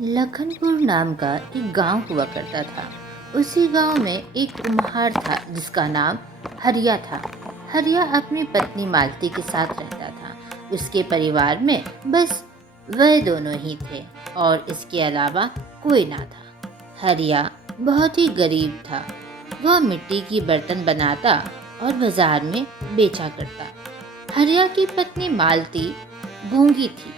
लखनपुर नाम का एक गांव हुआ करता था। उसी गांव में एक कुम्हार था जिसका नाम हरिया था। हरिया अपनी पत्नी मालती के साथ रहता था। उसके परिवार में बस वह दोनों ही थे और इसके अलावा कोई ना था। हरिया बहुत ही गरीब था। वह मिट्टी की बर्तन बनाता और बाजार में बेचा करता। हरिया की पत्नी मालती गूंगी थी।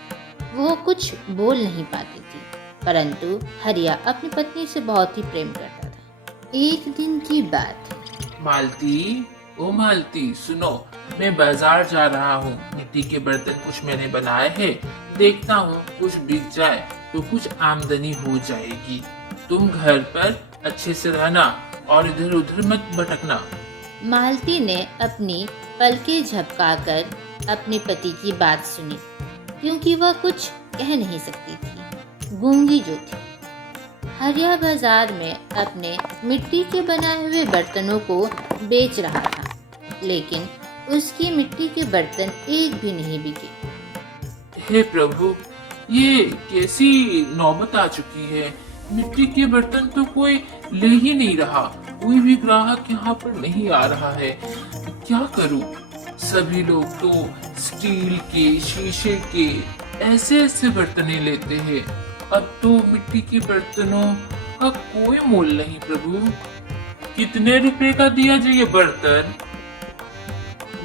वो कुछ बोल नहीं पाती थी, परंतु हरिया अपनी पत्नी से बहुत ही प्रेम करता था। एक दिन की बात है। मालती, ओ मालती, सुनो, मैं बाजार जा रहा हूँ। मिट्टी के बर्तन कुछ मैंने बनाए हैं, देखता हूँ कुछ बिक जाए तो कुछ आमदनी हो जाएगी। तुम घर पर अच्छे से रहना और इधर उधर मत भटकना। मालती ने अपनी पलकें झपकाकर अपने पति की बात सुनी, क्योंकि वह कुछ कह नहीं सकती थी, गूंगी जो थी। हरिया बाजार में अपने मिट्टी के बनाए हुए बर्तनों को बेच रहा था, लेकिन उसकी मिट्टी के बर्तन एक भी नहीं बिके। हे प्रभु, ये कैसी नौबत आ चुकी है। मिट्टी के बर्तन तो कोई ले ही नहीं रहा, कोई भी ग्राहक यहाँ पर नहीं आ रहा है। क्या करूं? सभी लोग तो स्टील के, शीशे के ऐसे ऐसे बर्तने लेते हैं। अब तो मिट्टी के बर्तनों का कोई मोल नहीं प्रभु। कितने रुपए का दिया जाए ये बर्तन?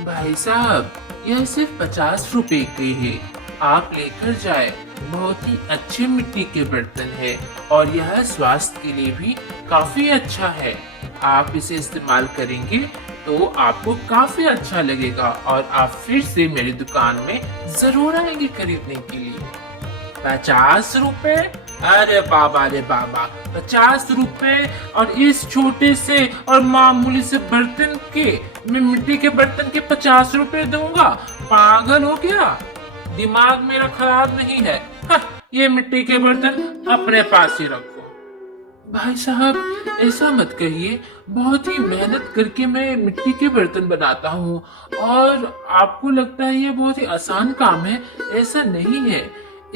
भाई साहब, यह सिर्फ 50 रुपए के है, आप लेकर जाए। बहुत ही अच्छे मिट्टी के बर्तन है और यह स्वास्थ्य के लिए भी काफी अच्छा है। आप इसे इस्तेमाल करेंगे तो आपको काफी अच्छा लगेगा और आप फिर से मेरी दुकान में जरूर आएंगे खरीदने के लिए। 50 रुपए? अरे बाबा रे बाबा, 50 रुपए और इस छोटे से और मामूली से बर्तन के, मैं मिट्टी के बर्तन के 50 रुपए दूंगा? पागल हो गया? दिमाग मेरा खराब नहीं है। ये मिट्टी के बर्तन अपने पास ही रखो। भाई साहब, ऐसा मत कहिए। बहुत ही मेहनत करके मैं मिट्टी के बर्तन बनाता हूँ और आपको लगता है ये बहुत ही आसान काम है। ऐसा नहीं है।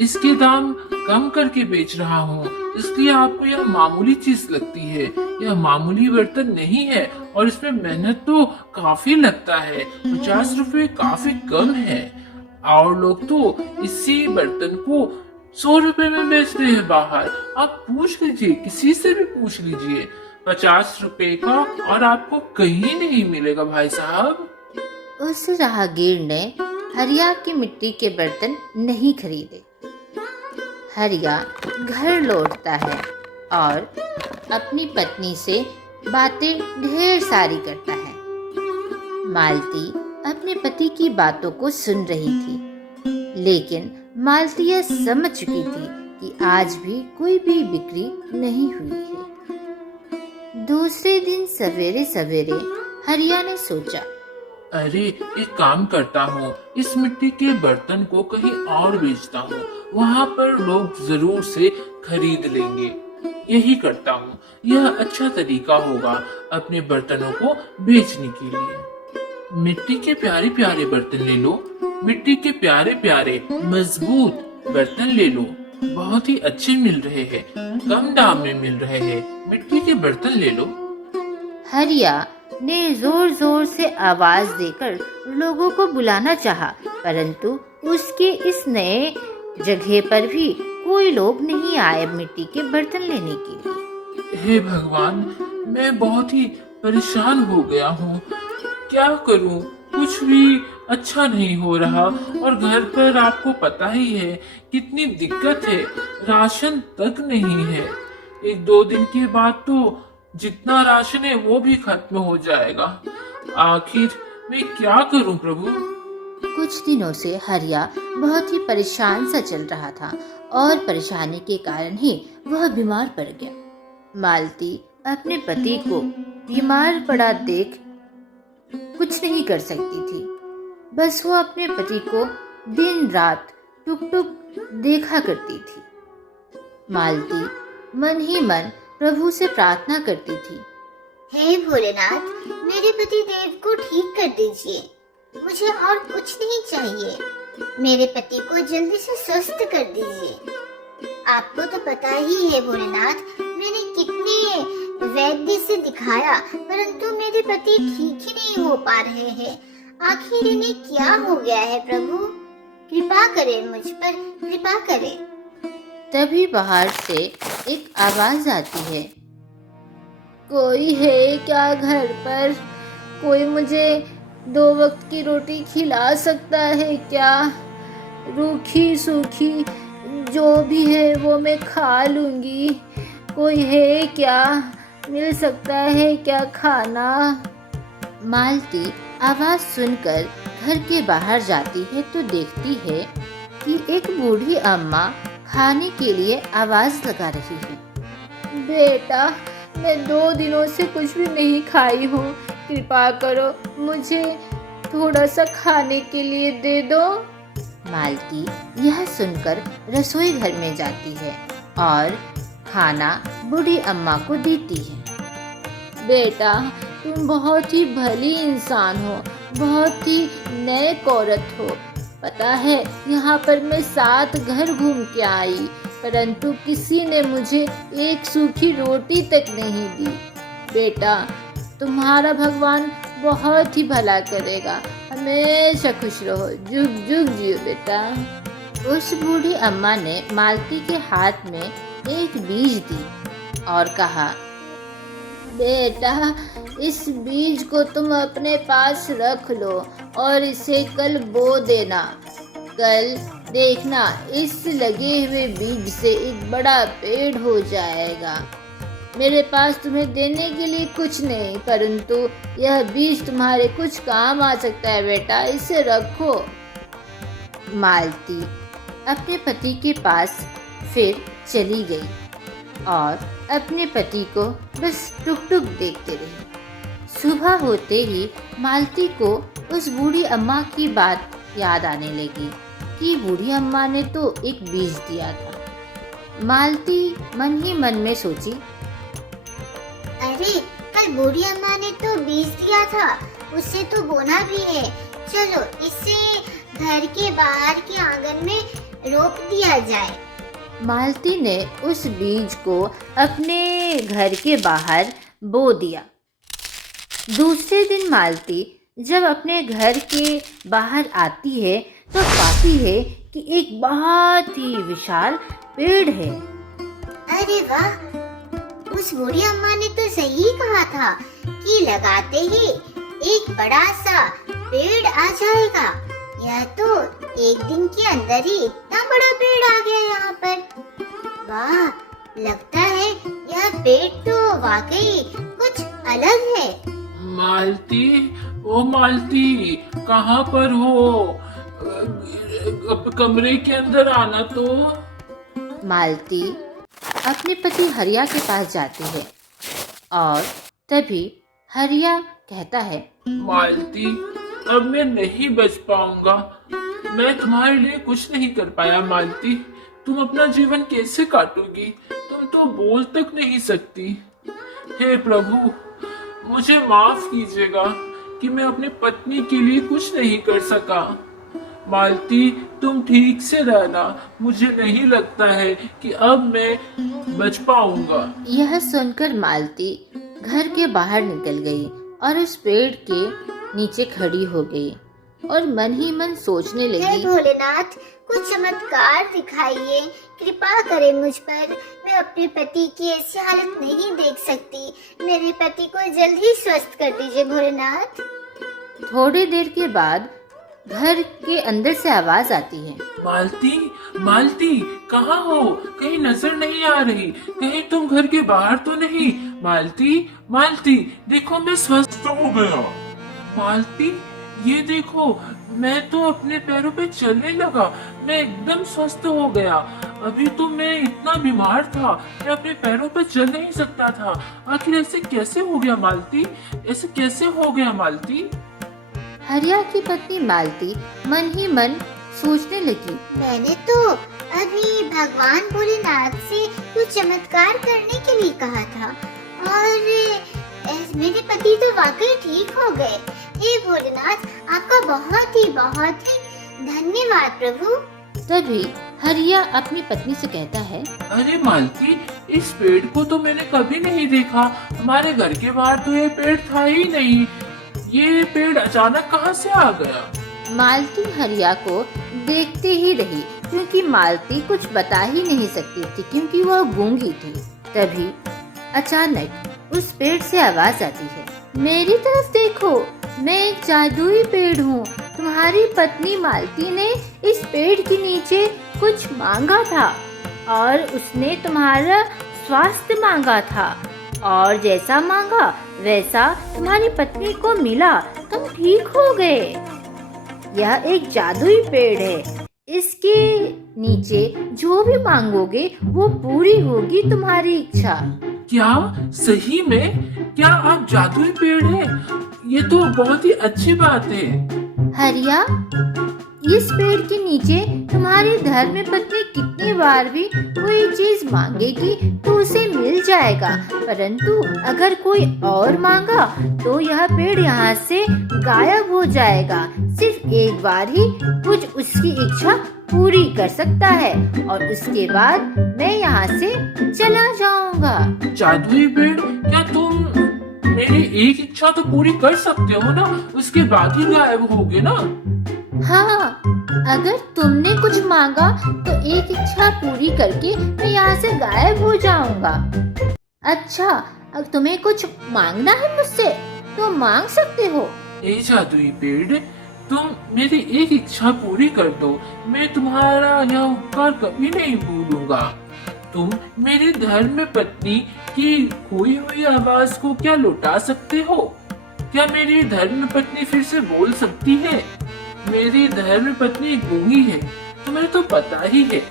इसके दाम कम करके बेच रहा हूँ, इसलिए आपको यह मामूली चीज लगती है। यह मामूली बर्तन नहीं है और इसमें मेहनत तो काफी लगता है। 50 रुपए काफी कम है। और लोग तो इसी बर्तन को 100 रुपए में बेचते हैं बाहर। आप पूछ लीजिए, किसी से भी पूछ लीजिए। 50 रुपए का और आपको कहीं नहीं मिलेगा भाई साहब। उस राहगीर ने हरिया की मिट्टी के बर्तन नहीं खरीदे। हरिया घर लौटता है और अपनी पत्नी से बातें ढेर सारी करता है। मालती अपने पति की बातों को सुन रही थी, लेकिन मालती यह समझ चुकी थी कि आज भी कोई भी बिक्री नहीं हुई है। दूसरे दिन सवेरे सवेरे हरिया ने सोचा, अरे एक काम करता हूँ, इस मिट्टी के बर्तन को कहीं और बेचता हूँ, वहाँ पर लोग जरूर से खरीद लेंगे। यही करता हूँ, यह अच्छा तरीका होगा अपने बर्तनों को बेचने के लिए। मिट्टी के प्यारे प्यारे बर्तन ले लो, मिट्टी के प्यारे प्यारे मजबूत बर्तन ले लो। बहुत ही अच्छे मिल रहे हैं, कम दाम में मिल रहे हैं। मिट्टी के बर्तन ले लो। हरिया ने जोर जोर से आवाज देकर लोगों को बुलाना चाहा, परंतु उसके इस नए जगह पर भी कोई लोग नहीं आए मिट्टी के बर्तन लेने के लिए। हे भगवान, मैं बहुत ही परेशान हो गया हूँ। क्या करूँ? कुछ भी अच्छा नहीं हो रहा और घर पर आपको पता ही है कितनी दिक्कत है। राशन तक नहीं है। 1-2 दिन के बाद तो जितना राशन है वो भी खत्म हो जाएगा। आखिर मैं क्या करूं प्रभु? कुछ दिनों से हरिया बहुत ही परेशान सा चल रहा था और परेशानी के कारण ही वह बीमार पड़ गया। मालती अपने पति को बीमार पड़ा देख कुछ नहीं कर सकती थी। बस वो अपने पति को दिन रात टुक टुक देखा करती थी। मालती मन ही मन प्रभु से प्रार्थना करती थी, हे भोलेनाथ, मेरे पति देव को ठीक कर दीजिए। मुझे और कुछ नहीं चाहिए, मेरे पति को जल्दी से स्वस्थ कर दीजिए। आपको तो पता ही है भोलेनाथ, मैंने कितने वैद्य से दिखाया परंतु मेरे पति ठीक ही नहीं हो पा रहे हैं। आखिर इन्हें क्या हो गया है प्रभु? कृपा करें मुझ पर, कृपा करें। तभी बाहर से एक आवाज आती है, कोई है क्या घर पर? कोई मुझे 2 वक्त की रोटी खिला सकता है क्या? रूखी सूखी जो भी है वो मैं खा लूँगी। कोई है क्या? मिल सकता है क्या खाना? मालती आवाज़ सुनकर घर के बाहर जाती है तो देखती है कि एक बूढ़ी अम्मा खाने के लिए आवाज़ लगा रही है। बेटा, मैं 2 दिनों से कुछ भी नहीं खाई हूँ, कृपा करो मुझे थोड़ा सा खाने के लिए दे दो। मालती यह सुनकर रसोई घर में जाती है और खाना बूढ़ी अम्मा को देती है। बेटा, तुम बहुत ही भली इंसान हो, बहुत ही नेक औरत हो। पता है यहाँ पर मैं 7 घर घूम के आई परंतु किसी ने मुझे एक सूखी रोटी तक नहीं दी। बेटा, तुम्हारा भगवान बहुत ही भला करेगा, हमेशा खुश रहो, जुग जुग जियो बेटा। उस बूढ़ी अम्मा ने मालती के हाथ में एक बीज दी और कहा, बेटा, इस बीज को तुम अपने पास रख लो और इसे कल बो देना। कल देखना इस लगे हुए बीज से एक बड़ा पेड़ हो जाएगा। मेरे पास तुम्हें देने के लिए कुछ नहीं परंतु यह बीज तुम्हारे कुछ काम आ सकता है बेटा, इसे रखो। मालती अपने पति के पास फिर चली गई और अपने पति को बस टुक टुक देखते रही। सुबह होते ही मालती को उस बूढ़ी अम्मा की बात याद आने लगी कि बूढ़ी अम्मा ने तो एक बीज दिया था। मालती मन ही मन में सोची, अरे कल बूढ़ी अम्मा ने तो बीज दिया था, उसे तो बोना भी है। चलो इसे घर के बाहर के आंगन में रोप दिया जाए। मालती ने उस बीज को अपने घर के बाहर बो दिया। दूसरे दिन मालती जब अपने घर के बाहर आती है तो पाती है कि एक बहुत ही विशाल पेड़ है। अरे वाह, उस बूढ़ी अम्मा ने तो सही कहा था कि लगाते ही एक बड़ा सा पेड़ आ जाएगा। यह तो एक दिन के अंदर ही इतना बड़ा पेड़ आ गया यहाँ पर। वाह, लगता है यह पेड़ तो वाकई कुछ अलग है। मालती, ओ मालती, कहाँ पर हो? कमरे के अंदर आना तो। मालती अपने पति हरिया के पास जाती है और तभी हरिया कहता है, मालती, अब मैं नहीं बच पाऊंगा। मैं तुम्हारे लिए कुछ नहीं कर पाया मालती। तुम अपना जीवन कैसे काटोगी? तुम तो बोल तक नहीं सकती। हे प्रभु, मुझे माफ कीजिएगा कि मैं अपनी पत्नी के लिए कुछ नहीं कर सका। मालती, तुम ठीक से रहना। मुझे नहीं लगता है कि अब मैं बच पाऊंगा। यह सुनकर मालती घर के बाहर निकल गई और उस पेड़ के नीचे खड़ी हो गई और मन ही मन सोचने हे लगी, भोलेनाथ, कुछ चमत्कार दिखाइए, कृपा करें मुझ पर। मैं अपने पति की ऐसी हालत नहीं देख सकती। मेरे पति को जल्द ही स्वस्थ कर दीजिए भोलेनाथ। थोड़ी देर के बाद घर के अंदर से आवाज आती है, मालती, मालती, कहाँ हो? कहीं नजर नहीं आ रही। कहीं तुम घर के बाहर तो नहीं? मालती, मालती, देखो मैं स्वस्थ हो गया। मालती, ये देखो, मैं तो अपने पैरों पे चलने लगा। मैं एकदम स्वस्थ हो गया। अभी तो मैं इतना बीमार था, मैं अपने पैरों पे चल नहीं सकता था। आखिर ऐसे कैसे हो गया मालती? ऐसे कैसे हो गया मालती? हरिया की पत्नी मालती मन ही मन सोचने लगी, मैंने तो अभी भगवान भोलेनाथ से कुछ चमत्कार करने के लिए कहा था और मेरे पति तो वाकई ठीक हो गए। हे भोलेनाथ, आपका बहुत ही धन्यवाद प्रभु। तभी हरिया अपनी पत्नी से कहता है, अरे मालती, इस पेड़ को तो मैंने कभी नहीं देखा। हमारे घर के बाहर तो ये पेड़ था ही नहीं। ये पेड़ अचानक कहाँ से आ गया? मालती हरिया को देखते ही रही, क्योंकि मालती कुछ बता ही नहीं सकती थी, क्योंकि वह गूंगी थी। तभी अचानक उस पेड़ से आवाज आती है, मेरी तरफ देखो, मैं एक जादुई पेड़ हूँ। तुम्हारी पत्नी मालती ने इस पेड़ के नीचे कुछ मांगा था और उसने तुम्हारा स्वास्थ्य मांगा था, और जैसा मांगा वैसा तुम्हारी पत्नी को मिला। तुम ठीक हो गए। यह एक जादुई पेड़ है। इसके नीचे जो भी मांगोगे वो पूरी होगी तुम्हारी इच्छा। क्या सही में? क्या आप जादुई पेड़ हैं? ये तो बहुत ही अच्छी बात है। हरिया, इस पेड़ के नीचे तुम्हारी धर्म पत्नी कितनी बार भी कोई चीज मांगेगी तो उसे मिल जाएगा, परंतु अगर कोई और मांगा तो यह पेड़ यहाँ से गायब हो जाएगा। सिर्फ एक बार ही कुछ उसकी इच्छा पूरी कर सकता है और उसके बाद मैं यहाँ से चला जाऊंगा। जादुई पेड़, क्या तुम मेरी एक इच्छा तो पूरी कर सकते हो ना? उसके बाद ही गायब होगे ना? हाँ, अगर तुमने कुछ मांगा तो एक इच्छा पूरी करके मैं यहाँ से गायब हो जाऊंगा। अच्छा, अब तुम्हें कुछ मांगना है मुझसे तो मांग सकते हो। ए जादुई पेड़, तुम मेरी एक इच्छा पूरी कर दो, मैं तुम्हारा यह उपकार कभी नहीं भूलूंगा। तुम मेरी धर्म पत्नी की खोई हुई आवाज को क्या लौटा सकते हो? क्या मेरी धर्म पत्नी फिर से बोल सकती है? मेरी धर्म पत्नी गूंगी है, तुम्हें तो पता ही है।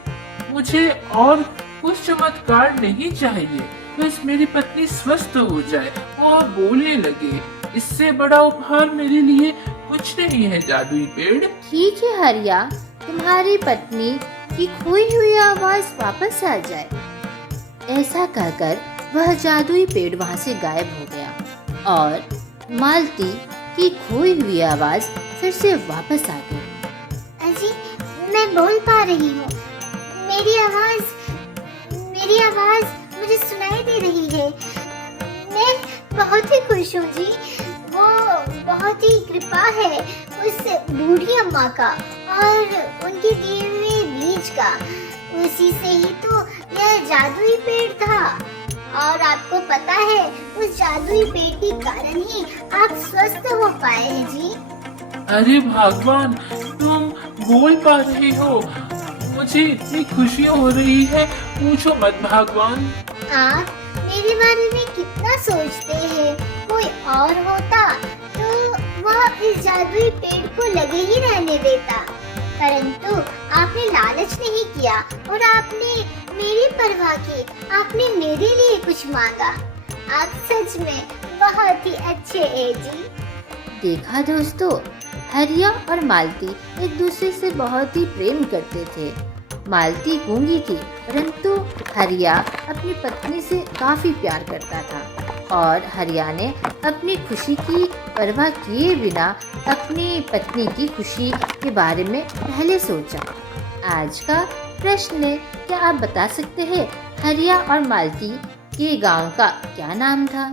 मुझे और कुछ चमत्कार नहीं चाहिए, बस मेरी पत्नी स्वस्थ हो जाए और बोलने लगे। इससे बड़ा उपहार मेरे लिए कुछ नहीं है जादुई पेड़। ठीक है हरिया, तुम्हारी पत्नी की खोई हुई आवाज वापस आ जाए। ऐसा कहकर वह जादुई पेड़ वहाँ से गायब हो गया और मालती की खोई हुई आवाज फिर से वापस आ गई। अजी, मैं बोल पा रही हूँ। मेरी आवाज मुझे सुनाई दे रही है। मैं बहुत ही खुश हूँ जी। वो बहुत ही कृपा है उस बूढ़ी अम्मा का और उनके दिए हुए बीज का। उसी से ही तो यह जादुई पेड़ था। और आपको पता है, उस जादुई पेड़ के कारण ही आप स्वस्थ हो पाए हैं जी। अरे भगवान, तुम बोल पा रही हो, मुझे इतनी खुशी हो रही है, पूछो मत भगवान। आप मेरे बारे में कितना सोचते हैं। कोई और होता तो वह इस जादुई पेड़ को लगे ही रहने देता, परंतु आपने लालच नहीं किया और आपने मेरी परवाह की। आपने मेरे लिए कुछ मांगा। आप सच में बहुत ही अच्छे हैं जी। देखा दोस्तों, हरिया और मालती एक दूसरे से बहुत ही प्रेम करते थे। मालती गूंगी थी, परंतु हरिया अपनी पत्नी से काफी प्यार करता था और हरिया ने अपनी खुशी की परवाह किए बिना अपनी पत्नी की खुशी के बारे में पहले सोचा। आज का प्रश्न है, क्या आप बता सकते हैं हरिया और मालती के गांव का क्या नाम था?